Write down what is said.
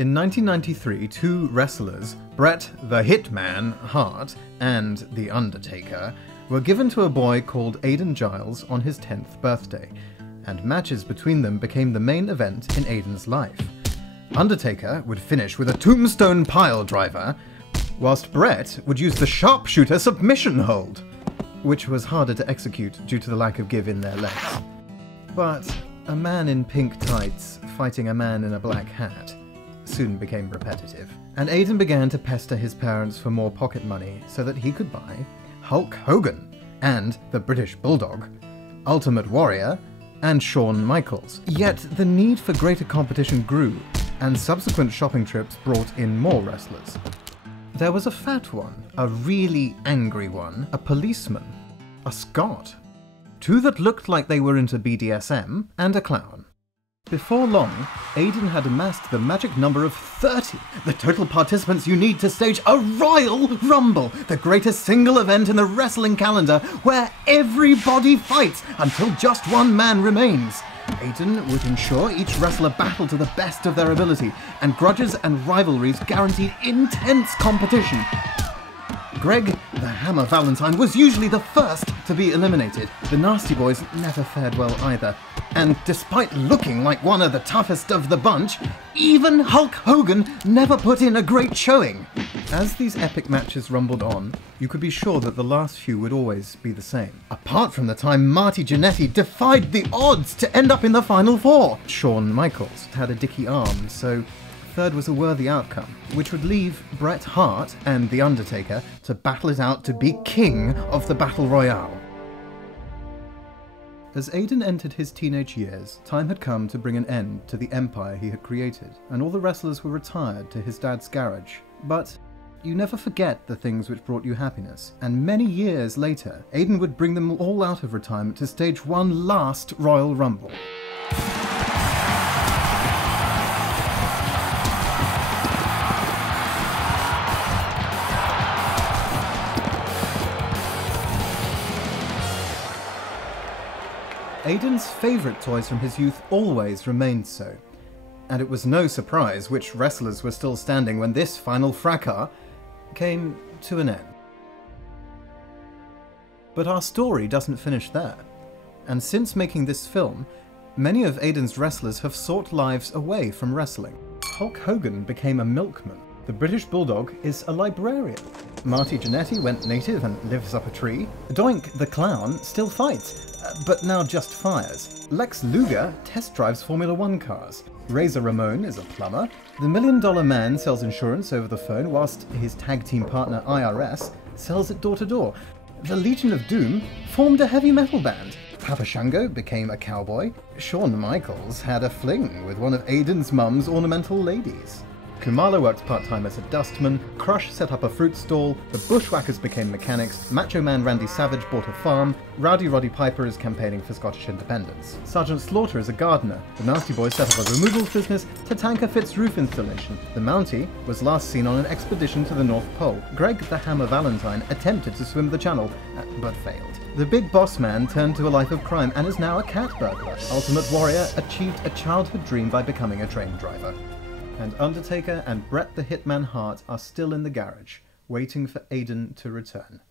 In 1993, two wrestlers, Bret the Hitman Hart and The Undertaker, were given to a boy called Aidan Giles on his 10th birthday, and matches between them became the main event in Aidan's life. Undertaker would finish with a tombstone piledriver, whilst Bret would use the sharpshooter submission hold, which was harder to execute due to the lack of give in their legs. But a man in pink tights fighting a man in a black hat soon became repetitive, and Aidan began to pester his parents for more pocket money so that he could buy Hulk Hogan and the British Bulldog, Ultimate Warrior, and Shawn Michaels. Yet the need for greater competition grew, and subsequent shopping trips brought in more wrestlers. There was a fat one, a really angry one, a policeman, a Scot, two that looked like they were into BDSM, and a clown. Before long, Aidan had amassed the magic number of 30, the total participants you need to stage a Royal Rumble, the greatest single event in the wrestling calendar where everybody fights until just one man remains. Aidan would ensure each wrestler battled to the best of their ability, and grudges and rivalries guaranteed intense competition. Greg the Hammer Valentine was usually the first to be eliminated. The Nasty Boys never fared well either. And despite looking like one of the toughest of the bunch, even Hulk Hogan never put in a great showing. As these epic matches rumbled on, you could be sure that the last few would always be the same. Apart from the time Marty Jannetty defied the odds to end up in the Final Four. Shawn Michaels had a dicky arm, so third was a worthy outcome, which would leave Bret Hart and The Undertaker to battle it out to be king of the Battle Royale. As Aidan entered his teenage years, time had come to bring an end to the empire he had created, and all the wrestlers were retired to his dad's garage. But you never forget the things which brought you happiness, and many years later, Aidan would bring them all out of retirement to stage one last Royal Rumble. Aidan's favourite toys from his youth always remained so, and it was no surprise which wrestlers were still standing when this final fracas came to an end. But our story doesn't finish there, and since making this film, many of Aidan's wrestlers have sought lives away from wrestling. Hulk Hogan became a milkman. The British Bulldog is a librarian. Marty Jannetty went native and lives up a tree. Doink the Clown still fights, but now just fires. Lex Luger test drives Formula One cars. Razor Ramon is a plumber. The $1 Million Man sells insurance over the phone, whilst his tag team partner IRS sells it door to door. The Legion of Doom formed a heavy metal band. Papa Shango became a cowboy. Shawn Michaels had a fling with one of Aidan's mum's ornamental ladies. Kumalo worked part-time as a dustman, Crush set up a fruit stall, the Bushwhackers became mechanics, Macho Man Randy Savage bought a farm, Rowdy Roddy Piper is campaigning for Scottish independence. Sergeant Slaughter is a gardener, the Nasty Boys set up a removals business, Tatanka fits roof installation, the Mountie was last seen on an expedition to the North Pole, Greg the Hammer Valentine attempted to swim the channel, but failed. The Big Boss Man turned to a life of crime and is now a cat burglar. Ultimate Warrior achieved a childhood dream by becoming a train driver. And Undertaker and Bret the Hitman Hart are still in the garage, waiting for Aidan to return.